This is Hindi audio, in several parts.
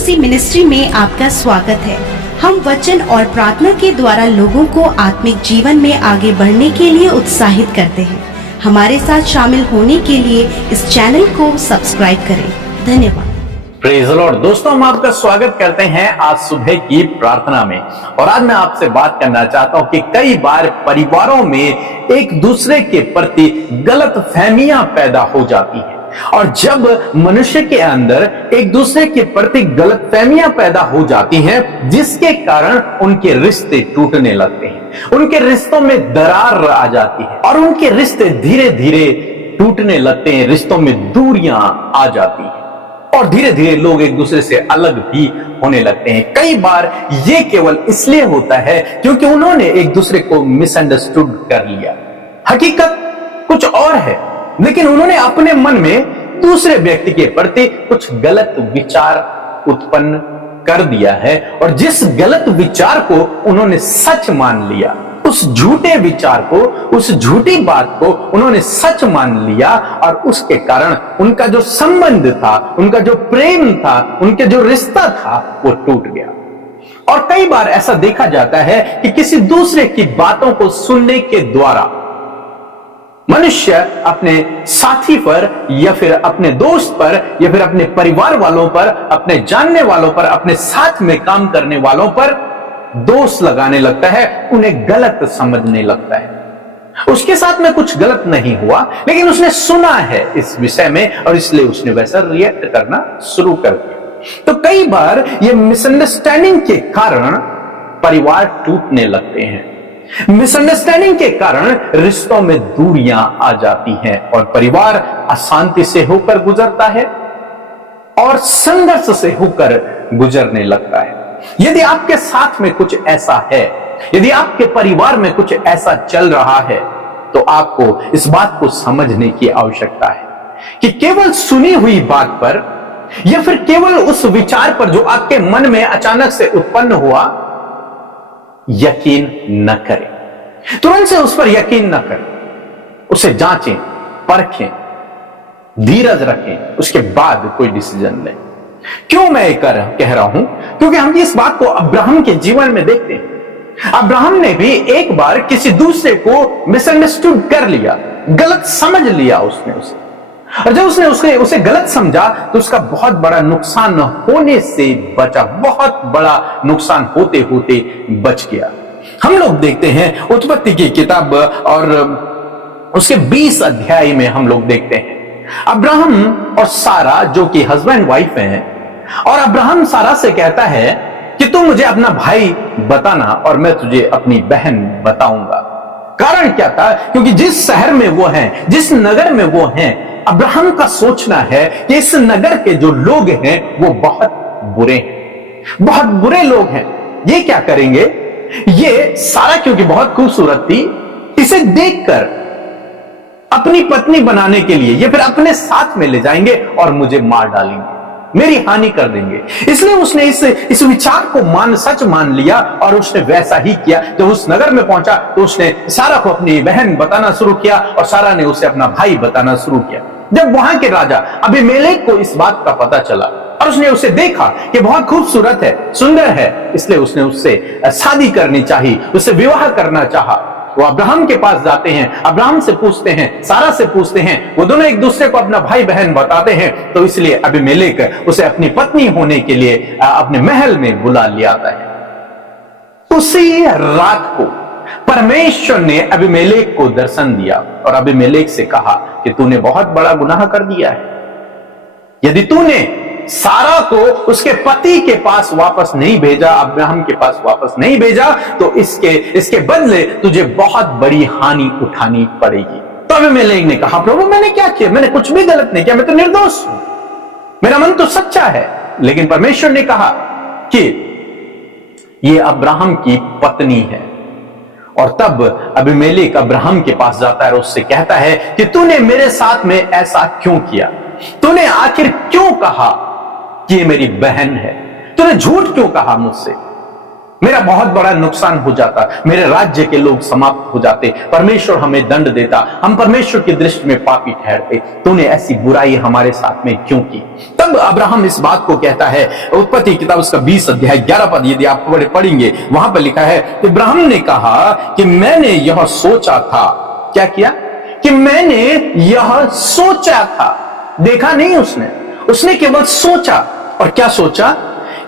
मसीह मिनिस्ट्री में आपका स्वागत है। हम वचन और प्रार्थना के द्वारा लोगों को आत्मिक जीवन में आगे बढ़ने के लिए उत्साहित करते हैं। हमारे साथ शामिल होने के लिए इस चैनल को सब्सक्राइब करें। धन्यवाद। Praise the Lord. दोस्तों, हम आपका स्वागत करते हैं आज सुबह की प्रार्थना में। और आज मैं आपसे बात करना चाहता हूं कि कई बार परिवारों में एक दूसरे के प्रति गलत फहमियां पैदा हो जाती हैं। और जब मनुष्य के अंदर एक दूसरे के प्रति गलत फहमियां पैदा हो जाती हैं, जिसके कारण उनके रिश्ते टूटने लगते हैं, उनके रिश्तों में दरार आ जाती है और उनके रिश्ते धीरे धीरे टूटने लगते हैं, रिश्तों में दूरियां आ जाती हैं और धीरे धीरे लोग एक दूसरे से अलग भी होने लगते हैं। कई बार ये केवल इसलिए होता है क्योंकि उन्होंने एक दूसरे को मिसअंडरस्टूड कर लिया। हकीकत कुछ और है, लेकिन उन्होंने अपने मन में दूसरे व्यक्ति के प्रति कुछ गलत विचार उत्पन्न कर दिया है और जिस गलत विचार को उन्होंने सच मान लिया, उस झूठे विचार को, उस झूठी बात को उन्होंने सच मान लिया और उसके कारण उनका जो संबंध था, उनका जो प्रेम था, उनके जो रिश्ता था, वो टूट गया। और कई बार ऐसा देखा जाता है कि किसी दूसरे की बातों को सुनने के द्वारा मनुष्य अपने साथी पर या फिर अपने दोस्त पर या फिर अपने परिवार वालों पर, अपने जानने वालों पर, अपने साथ में काम करने वालों पर दोष लगाने लगता है, उन्हें गलत समझने लगता है। उसके साथ में कुछ गलत नहीं हुआ, लेकिन उसने सुना है इस विषय में और इसलिए उसने वैसा रिएक्ट करना शुरू कर दिया। तो कई बार ये मिसअंडरस्टैंडिंग के कारण परिवार टूटने लगते हैं। मिसअंडरस्टैंडिंग के कारण रिश्तों में दूरियां आ जाती हैं और परिवार अशांति से होकर गुजरता है और संघर्ष से होकर गुजरने लगता है। यदि आपके साथ में कुछ ऐसा है, यदि आपके परिवार में कुछ ऐसा चल रहा है, तो आपको इस बात को समझने की आवश्यकता है कि केवल सुनी हुई बात पर या फिर केवल उस विचार पर जो आपके मन में अचानक से उत्पन्न हुआ, यकीन न करें। तुरंत से उस पर यकीन न करें, उसे जांचें, परखें, धीरज रखें, उसके बाद कोई डिसीजन लें। क्यों मैं ये कह रहा हूं? क्योंकि हम इस बात को अब्राहम के जीवन में देखते हैं। अब्राहम ने भी एक बार किसी दूसरे को मिसअंडरस्टूड कर लिया, गलत समझ लिया उसने उसे, और जब उसने उसे गलत समझा तो उसका बहुत बड़ा नुकसान होने से बचा, बहुत बड़ा नुकसान होते होते बच गया। हम लोग देखते हैं उत्पत्ति की किताब और उसके 20 अध्याय में हम लोग देखते हैं अब्राहम और सारा जो कि हस्बैंड वाइफ हैं, और अब्राहम सारा से कहता है कि तू मुझे अपना भाई बताना और मैं तुझे अपनी बहन बताऊंगा। कारण क्या था? क्योंकि जिस शहर में वो हैं, जिस नगर में वो हैं, अब्राहम का सोचना है कि इस नगर के जो लोग हैं वो बहुत बुरे हैं, बहुत बुरे लोग हैं। ये क्या करेंगे? ये सारा क्योंकि बहुत खूबसूरत थी, इसे देखकर अपनी पत्नी बनाने के लिए या फिर अपने साथ में ले जाएंगे और मुझे मार डालेंगे, मेरी हानि कर देंगे। इसलिए उसने इस विचार को सच मान लिया और उसने वैसा ही किया। जब उस नगर में पहुंचा तो उसने सारा को अपनी बहन बताना शुरू किया और सारा ने उसे अपना भाई बताना शुरू किया। जब वहां के राजा अबीमेलेक को इस बात का पता चला और उसने उसे देखा कि बहुत खूबसूरत है, सुंदर है, इसलिए उसने उससे शादी करनी चाहिए, उससे विवाह करना चाहा। वो अब्राहम के पास जाते हैं, अब्राहम से पूछते हैं, सारा से पूछते हैं, वो दोनों एक दूसरे को अपना भाई बहन बताते हैं। तो इसलिए अबीमेलेक उसे अपनी पत्नी होने के लिए अपने महल में बुला लिया आता है। उसी रात को परमेश्वर ने अबीमेलेक को दर्शन दिया और अबीमेलेक से कहा कि तूने बहुत बड़ा गुनाह कर दिया है। यदि तूने सारा को उसके पति के पास वापस नहीं भेजा, अब्राहम के पास वापस नहीं भेजा, तो इसके बदले तुझे बहुत बड़ी हानि उठानी पड़ेगी। तो अबीमेलेक ने कहा, प्रभु मैंने क्या किया? मैंने कुछ भी गलत नहीं किया, मैं तो निर्दोष हूं, मेरा मन तो सच्चा है। लेकिन परमेश्वर ने कहा कि यह अब्राहम की पत्नी है। और तब अबीमेलेक अब्राहम के पास जाता है और उससे कहता है कि तूने मेरे साथ में ऐसा क्यों किया? तूने आखिर क्यों कहा कि ये मेरी बहन है? तूने झूठ क्यों कहा मुझसे? मेरा बहुत बड़ा नुकसान हो जाता, मेरे राज्य के लोग समाप्त हो जाते, परमेश्वर हमें दंड देता, हम परमेश्वर की दृष्टि में पापी ठहरते। तूने ऐसी बुराई हमारे साथ में क्यों की? तब अब्राहम इस बात को कहता है, उत्पत्ति किताब उसका 20 अध्याय 11 पद यदि आप पढ़ेंगे, वहां पर लिखा है कि अब्राहम ने कहा कि मैंने यह सोचा था। क्या किया? कि मैंने यह सोचा था। देखा नहीं उसने केवल सोचा। और क्या सोचा?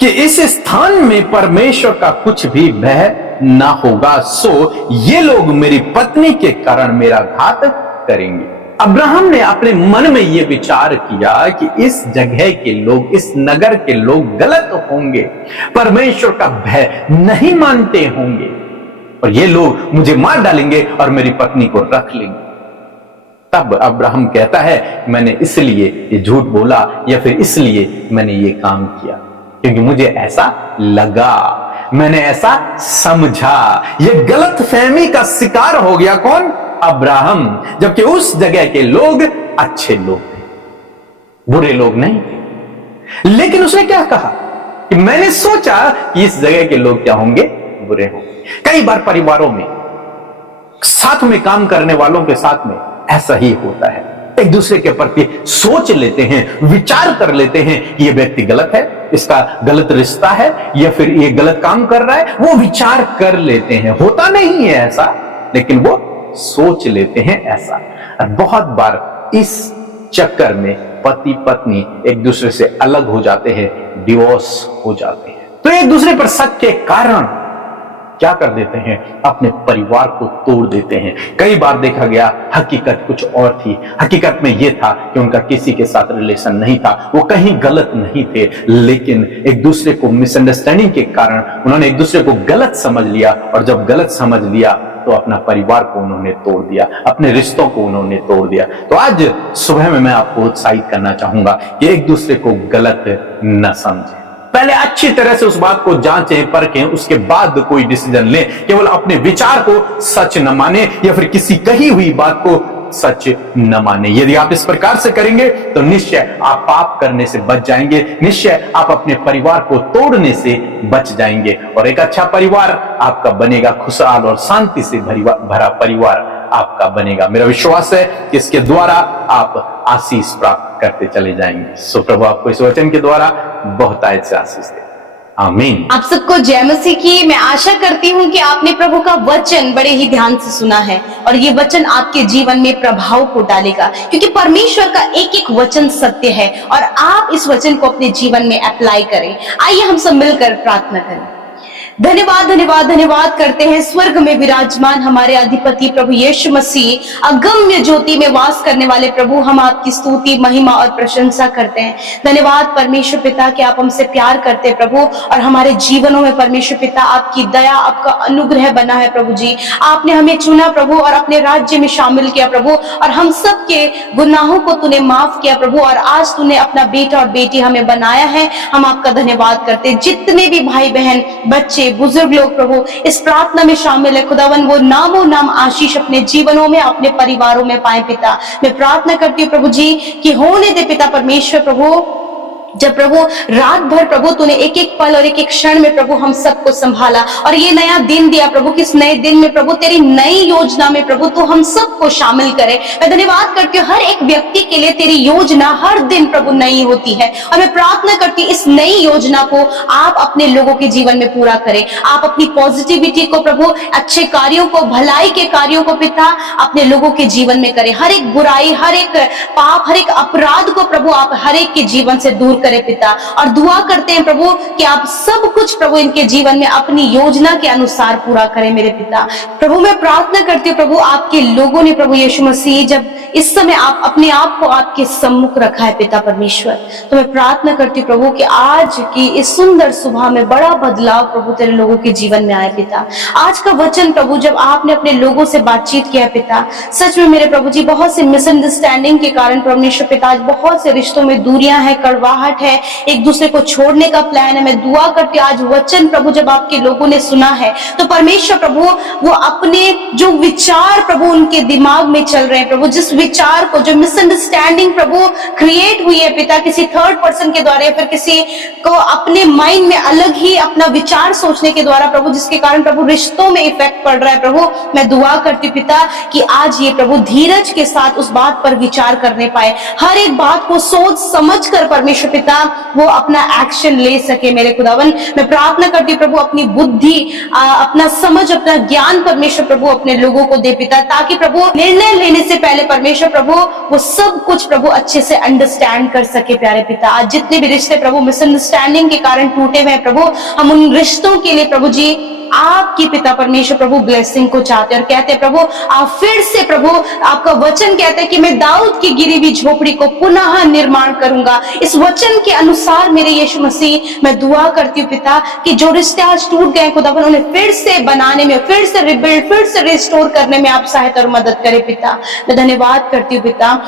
कि इस स्थान में परमेश्वर का कुछ भी भय ना होगा, सो ये लोग मेरी पत्नी के कारण मेरा घात करेंगे। अब्राहम ने अपने मन में यह विचार किया कि इस जगह के लोग, इस नगर के लोग गलत होंगे, परमेश्वर का भय नहीं मानते होंगे और ये लोग मुझे मार डालेंगे और मेरी पत्नी को रख लेंगे। तब अब्राहम कहता है, मैंने इसलिए ये झूठ बोला या फिर इसलिए मैंने ये काम किया क्योंकि मुझे ऐसा लगा, मैंने ऐसा समझा। ये गलत फहमी का शिकार हो गया कौन? अब्राहम। जबकि उस जगह के लोग अच्छे लोग थे, बुरे लोग नहीं थे। लेकिन उसने क्या कहा कि मैंने सोचा कि इस जगह के लोग क्या होंगे? बुरे होंगे। कई बार परिवारों में, साथ में काम करने वालों के साथ में ऐसा ही होता है। एक दूसरे के प्रति सोच लेते हैं, विचार कर लेते हैं कि ये व्यक्ति गलत है, इसका गलत रिश्ता है या फिर ये गलत काम कर रहा है। वो विचार कर लेते हैं, होता नहीं है ऐसा, लेकिन वो सोच लेते हैं ऐसा। और बहुत बार इस चक्कर में पति पत्नी एक दूसरे से अलग हो जाते हैं, डिवोर्स हो जाते हैं। तो एक दूसरे पर शक के कारण क्या कर देते हैं? अपने परिवार को तोड़ देते हैं। कई बार देखा गया हकीकत कुछ और थी। हकीकत में यह था कि उनका किसी के साथ रिलेशन नहीं था, वो कहीं गलत नहीं थे, लेकिन एक दूसरे को मिसअंडरस्टैंडिंग के कारण उन्होंने एक दूसरे को गलत समझ लिया और जब गलत समझ लिया तो अपना परिवार को उन्होंने तोड़ दिया, अपने रिश्तों को उन्होंने तोड़ दिया। तो आज सुबह में मैं आपको उत्साहित करना चाहूंगा कि एक दूसरे को गलत न समझें। पहले अच्छी तरह से उस बात को जांचें, परखें, उसके बाद कोई डिसीजन लें। केवल अपने विचार को सच न माने या फिर किसी कही हुई बात को सच न माने। यदि आप इस प्रकार से करेंगे तो निश्चय आप पाप करने से बच जाएंगे, निश्चय आप अपने परिवार को तोड़ने से बच जाएंगे और एक अच्छा परिवार आपका बनेगा, खुशहाल और शांति से भरा परिवार आपका बनेगा। मेरा विश्वास है कि इसके द्वारा आप आशीष प्राप्त करते चले जाएंगे। सो प्रभु आपको इस वचन के द्वारा बहुत से आशीष दे। आमीन। आप सबको जय मसीह की। मैं आशा करती हूँ कि आपने प्रभु का वचन बड़े ही ध्यान से सुना है और ये वचन आपके जीवन में प्रभाव को डालेगा, क्योंकि परमेश्वर का एक एक वचन सत्य है और आप इस वचन को अपने जीवन में अप्लाई करें। आइए हम सब मिलकर प्रार्थना करें। धन्यवाद धन्यवाद धन्यवाद करते हैं स्वर्ग में विराजमान हमारे अधिपति प्रभु यीशु मसीह, अगम्य ज्योति में वास करने वाले प्रभु, हम आपकी स्तुति महिमा और प्रशंसा करते हैं। धन्यवाद परमेश्वर पिता कि आप हमसे प्यार करते प्रभु और हमारे जीवनों में परमेश्वर पिता आपकी दया, आपका अनुग्रह बना है प्रभु जी। आपने हमें चुना प्रभु और अपने राज्य में शामिल किया प्रभु और हम सब के गुनाहों को तूने माफ किया प्रभु और आज तूने अपना बेटा और बेटी हमें बनाया है। हम आपका धन्यवाद करते हैं। जितने भी भाई बहन, बच्चे, बुजुर्ग लोग प्रभु इस प्रार्थना में शामिल है, खुदावन वो नामों नाम आशीष अपने जीवनों में, अपने परिवारों में पाए पिता। मैं प्रार्थना करती हूँ प्रभु जी कि होने दे पिता परमेश्वर प्रभु, जब प्रभु रात भर प्रभु तूने एक एक पल और एक एक क्षण में प्रभु हम सबको संभाला और ये नया दिन दिया प्रभु, किस नए दिन में प्रभु तेरी नई योजना में प्रभु तू हम सबको शामिल करे। मैं धन्यवाद करती हूँ हर एक व्यक्ति के लिए तेरी योजना हर दिन प्रभु नई होती है और मैं प्रार्थना करती हूँ इस नई योजना को आप अपने लोगों के जीवन में पूरा करें। आप अपनी पॉजिटिविटी को प्रभु, अच्छे कार्यों को, भलाई के कार्यों को पिता अपने लोगों के जीवन में करें। हर एक बुराई, हर एक पाप, हर एक अपराध को प्रभु आप हर एक के जीवन से दूर करे पिता और दुआ करते हैं प्रभु कि आप सब कुछ प्रभु इनके जीवन में अपनी योजना के अनुसार पूरा करें मेरे पिता। प्रभु मैं प्रार्थना करती हूँ प्रभु आपके लोगों ने प्रभु यीशु मसीह जब इस समय आप अपने आप को आपके सम्मुख रखा है पिता परमेश्वर, तो मैं प्रार्थना करती हूँ प्रभु कि आज की इस सुंदर सुबह में बड़ा बदलाव प्रभु तेरे लोगों के जीवन में आए पिता। आज का वचन प्रभु जब आपने अपने लोगों से बातचीत किया पिता, सच में मेरे प्रभु जी बहुत से मिसअंडरस्टैंडिंग के कारण परमेश्वर पिता आज बहुत से रिश्तों में दूरियां हैं, कड़वाहट घबराहट है, एक दूसरे को छोड़ने का प्लान है, मैं दुआ करती हूँ आज वचन प्रभु जब आपके लोगों ने सुना है तो परमेश्वर प्रभु वो अपने जो विचार प्रभु उनके दिमाग में चल रहे हैं प्रभु, जिस विचार को, जो मिसअंडरस्टैंडिंग प्रभु क्रिएट हुई है पिता किसी थर्ड पर्सन के द्वारा या फिर किसी को अपने माइंड में अलग ही अपना विचार सोचने के द्वारा प्रभु, जिसके कारण प्रभु रिश्तों में इफेक्ट पड़ रहा है प्रभु, मैं दुआ करती हूँ पिता कि आज ये प्रभु धीरज के साथ उस बात पर विचार करने पाए, हर एक बात को सोच समझ कर परमेश्वर पिता वो अपना एक्शन ले सके मेरे खुदावन। मैं प्रार्थना करती हूँ प्रभु अपनी बुद्धि, अपना समझ, अपना ज्ञान परमेश्वर प्रभु अपने लोगों को दे पिता, ताकि प्रभु निर्णय लेने से पहले परमेश्वर प्रभु वो सब कुछ प्रभु अच्छे से अंडरस्टैंड कर सके प्यारे पिता। आज जितने भी रिश्ते प्रभु मिसअंडरस्टैंडिंग के कारण टूटे हुए हैं प्रभु, हम उन रिश्तों के लिए प्रभु जी आपकी पिता परमेश्वर प्रभु ब्लेसिंग को चाहते हैं और कहते हैं प्रभु आप फिर से प्रभु, आपका वचन कहते हैं कि मैं दाऊद की गिरी हुई झोपड़ी को पुनः निर्माण करूंगा। इस वचन के अनुसार मेरे यीशु मसीह मैं दुआ करती हूँ पिता कि जो रिश्ते आज टूट गए खुदावन उन्हें फिर से बनाने में, फिर से रिबिल्ड, फिर से रिस्टोर करने में आप सहायता और मदद करें पिता। मैं धन्यवाद करती हूँ पिता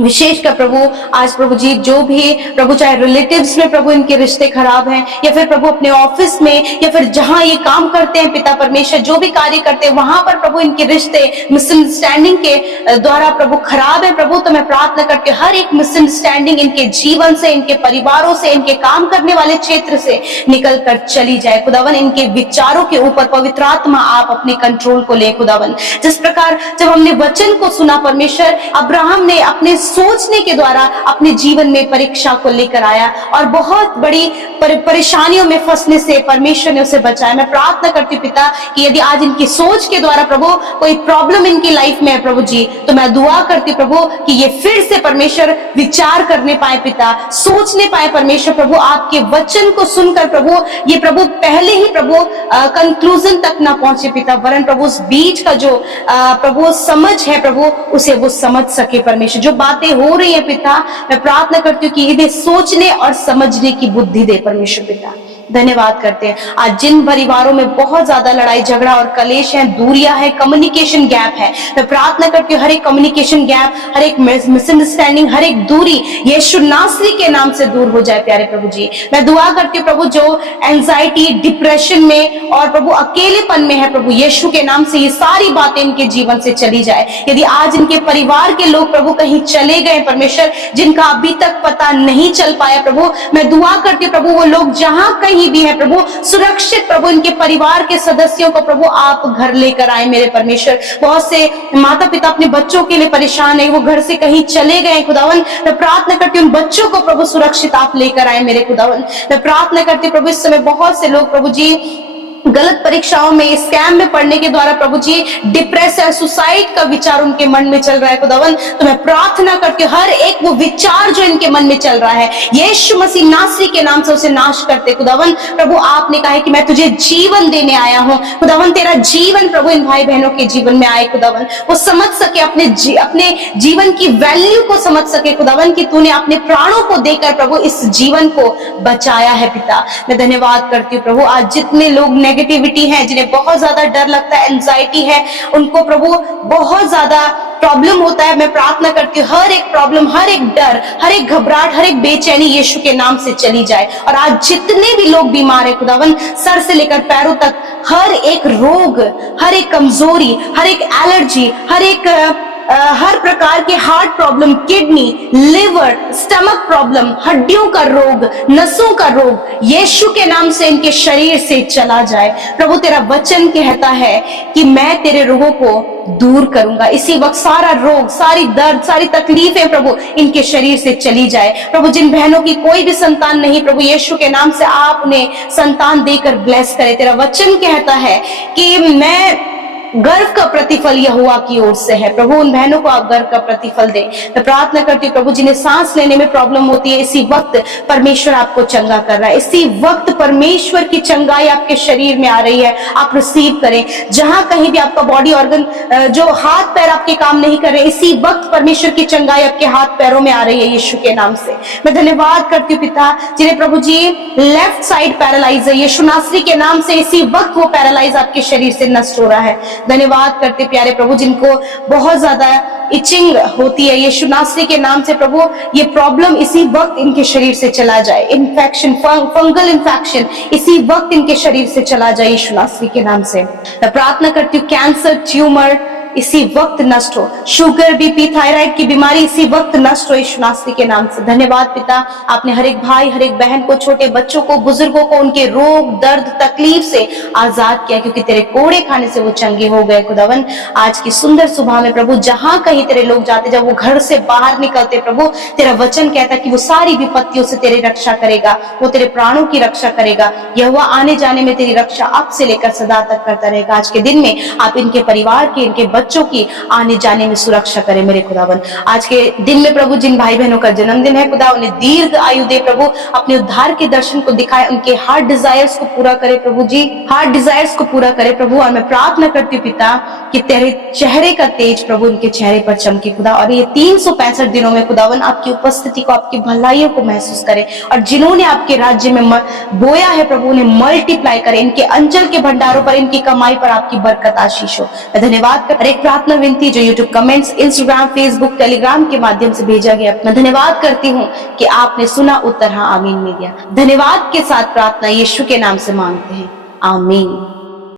विशेष कर प्रभु आज प्रभु जी जो भी प्रभु चाहे रिलेटिव्स में प्रभु इनके रिश्ते खराब हैं या फिर प्रभु अपने ऑफिस में या फिर जहां ये काम करते हैं पिता परमेश्वर जो भी कार्य करते हैं वहां पर प्रभु इनके रिश्ते मिसअंडरस्टैंडिंग के द्वारा प्रभु खराब है प्रभु, तो मैं प्रार्थना करती हूँ हर एक मिसअंडरस्टैंडिंग इनके जीवन से, इनके परिवारों से, इनके काम करने वाले क्षेत्र से निकल कर चली जाए खुदावन। इनके विचारों के ऊपर पवित्र आत्मा आप अपने कंट्रोल को ले खुदावन। जिस प्रकार जब हमने वचन को सुना परमेश्वर, अब्राहम ने अपने सोचने के द्वारा अपने जीवन में परीक्षा को लेकर आया और बहुत बड़ी परेशानियों में फंसने से परमेश्वर ने उसे बचाया। मैं प्रार्थना करती हूँ पिता कि यदि आज इनकी सोच के द्वारा प्रभु कोई प्रॉब्लम इनकी लाइफ में है प्रभु जी, तो मैं दुआ करती हूँ प्रभु कि ये फिर से परमेश्वर विचार करने पाए पिता, सोचने पाए परमेश्वर प्रभु, आपके वचन को सुनकर प्रभु ये प्रभु पहले ही प्रभु कंक्लूजन तक ना पहुंचे पिता, वरन प्रभु उस बीच का जो प्रभु समझ है प्रभु उसे वो समझ सके परमेश्वर। जो बातें हो रही है पिता मैं प्रार्थना करती हूँ कि इन्हें सोचने और समझने की बुद्धि दे परमेश्वर पिता। धन्यवाद करते हैं आज जिन परिवारों में बहुत ज्यादा लड़ाई झगड़ा और कलेश है, दूरियां है, कम्युनिकेशन गैप है, मैं प्रार्थना करती हूँ हर एक कम्युनिकेशन गैप, हर एक मिसअंडरस्टैंडिंग, हर एक दूरी यीशु नासरी के नाम से दूर हो जाए प्यारे प्रभु जी। मैं दुआ करती हूँ प्रभु जो एंजाइटी, डिप्रेशन में और प्रभु अकेलेपन में है प्रभु यीशु के नाम से ये सारी बातें इनके जीवन से चली जाए। यदि आज इनके परिवार के लोग प्रभु कहीं चले गए परमेश्वर जिनका अभी तक पता नहीं चल पाया प्रभु, मैं दुआ करती हूँ प्रभु वो लोग जहां कहीं भी है प्रभु सुरक्षित प्रभु इनके परिवार के सदस्यों को प्रभु आप घर लेकर आए मेरे परमेश्वर। बहुत से माता पिता अपने बच्चों के लिए परेशान है, वो घर से कहीं चले गए खुदावन, मैं प्रार्थना करती हूँ उन बच्चों को प्रभु सुरक्षित आप लेकर आए मेरे खुदावन। मैं प्रार्थना करती हूँ प्रभु इस समय बहुत से लोग प्रभु जी गलत परीक्षाओं में, स्कैम में पढ़ने के द्वारा प्रभु जी डिप्रेस है, सुसाइड का विचार उनके मन में चल रहा है खुदावन, तो मैं प्रार्थना करती हूँ हर एक वो विचार जो इनके मन में चल रहा है यीशु मसीह नासरी के नाम से उसे नाश करते खुदावन। प्रभु आपने कहा है कि मैं तुझे जीवन देने आया हूँ खुदावन, तेरा जीवन प्रभु इन भाई बहनों के जीवन में आए खुदावन, वो समझ सके अपने जीवन की वैल्यू को समझ सके खुदावन कि तूने अपने प्राणों को देकर प्रभु इस जीवन को बचाया है पिता। मैं धन्यवाद करती हूँ प्रभु आज जितने लोग नेगेटिविटी है, जिन्हें बहुत ज्यादा डर लगता है, एंजाइटी है, उनको प्रभु बहुत ज्यादा प्रॉब्लम होता है, मैं प्रार्थना करती हूँ हर एक प्रॉब्लम, हर एक डर, हर एक घबराहट, हर एक बेचैनी यीशु के नाम से चली जाए। और आज जितने भी लोग बीमार है खुदावन सर से लेकर पैरों तक, हर एक रोग, हर एक कमजोरी, हर एक एलर्जी, हर प्रकार के heart problem, kidney, liver, stomach problem, हड्डियों का रोग, नसों का रोग यीशु के नाम से इनके शरीर से चला जाए। प्रभु तेरा वचन कहता है कि मैं तेरे रोगों को दूर करूंगा। इसी वक्त सारा रोग, सारी दर्द, सारी तकलीफें प्रभु इनके शरीर से चली जाए। प्रभु जिन बहनों की कोई भी संतान नहीं प्रभु यीशु के नाम से आप उन्हें संतान देकर ब्लेस करे। तेरा वचन कहता है कि मैं गर्व का प्रतिफल यहोवा की ओर से है। प्रभु उन बहनों को आप गर्व का प्रतिफल दे। मैं प्रार्थना करती हूँ प्रभु जिन्हें सांस लेने में प्रॉब्लम होती है इसी वक्त परमेश्वर आपको चंगा कर रहा है, इसी वक्त परमेश्वर की चंगाई आपके शरीर में आ रही है, आप रिसीव करें। जहां कहीं भी आपका बॉडी ऑर्गन जो हाथ पैर आपके काम नहीं कर रहे, इसी वक्त परमेश्वर की चंगाई आपके हाथ पैरों में आ रही है यीशु के नाम से। मैं धन्यवाद करती हूँ पिता जिन्हें प्रभु जी लेफ्ट साइड पैरालाइज है, यीशु नासरी के नाम से इसी वक्त वो पैरालाइज आपके शरीर से नष्ट हो रहा है। धन्यवाद करते प्यारे प्रभु, जिनको बहुत ज्यादा इचिंग होती है, यीशु नासरी के नाम से प्रभु ये प्रॉब्लम इसी वक्त इनके शरीर से चला जाए। इन्फेक्शन, फंगल इन्फेक्शन इसी वक्त इनके शरीर से चला जाए यीशु नासरी के नाम से। मैं प्रार्थना करती हूँ कैंसर, ट्यूमर इसी वक्त नष्ट हो, शुगर, बीपी, थायराइड की बीमारी इसी वक्त नष्ट हो यीशु नासरी के नाम से। धन्यवाद पिता, आपने हर एक भाई, हर एक बहन को, छोटे बच्चों को, बुजुर्गों को उनके रोग, दर्द, तकलीफ से आजाद किया, क्योंकि तेरे कोड़े खाने से वो चंगे हो गए। खुदावन आज की सुंदर सुबह में प्रभु, जहां कहीं तेरे लोग जाते, जब वो घर से बाहर निकलते प्रभु, तेरा वचन कहता कि वो सारी विपत्तियों से तेरी रक्षा करेगा, वो तेरे प्राणों की रक्षा करेगा। यहोवा आने जाने में तेरी रक्षा अब से लेकर सदा तक करता रहेगा। आज के दिन में आप इनके परिवार की, इनके बच्चों की आने जाने में सुरक्षा करें मेरे खुदावन। आज के दिन में प्रभु जिन भाई बहनों का जन्मदिन है खुदा, उन्हें दीर्घ आयु दे प्रभु, अपने उद्धार के दर्शन को दिखाए, उनके हार्ट डिजायर्स को पूरा करे प्रभु जी, हार्ट डिजायर्स को पूरा करे प्रभु। और मैं प्रार्थना करती हूँ पिता कि तेरे चेहरे का तेज प्रभु उनके चेहरे पर चमके खुदा, और ये 365 दिनों में खुदावन आपकी उपस्थिति को, आपकी भलाइयों को महसूस करें, और जिन्होंने आपके राज्य में बोया है प्रभु उन्हें मल्टीप्लाई करें, इनके अंचल के भंडारों पर, इनकी कमाई पर आपकी बरकत आशीष हो। मैं धन्यवाद कर एक प्रार्थना विनती जो YouTube comments, Instagram, Facebook, Telegram के माध्यम से भेजा गया, मैं धन्यवाद करती हूँ कि आपने सुना, उत्तर हाँ आमीन में दिया। धन्यवाद के साथ प्रार्थना यीशु के नाम से मांगते हैं, आमीन।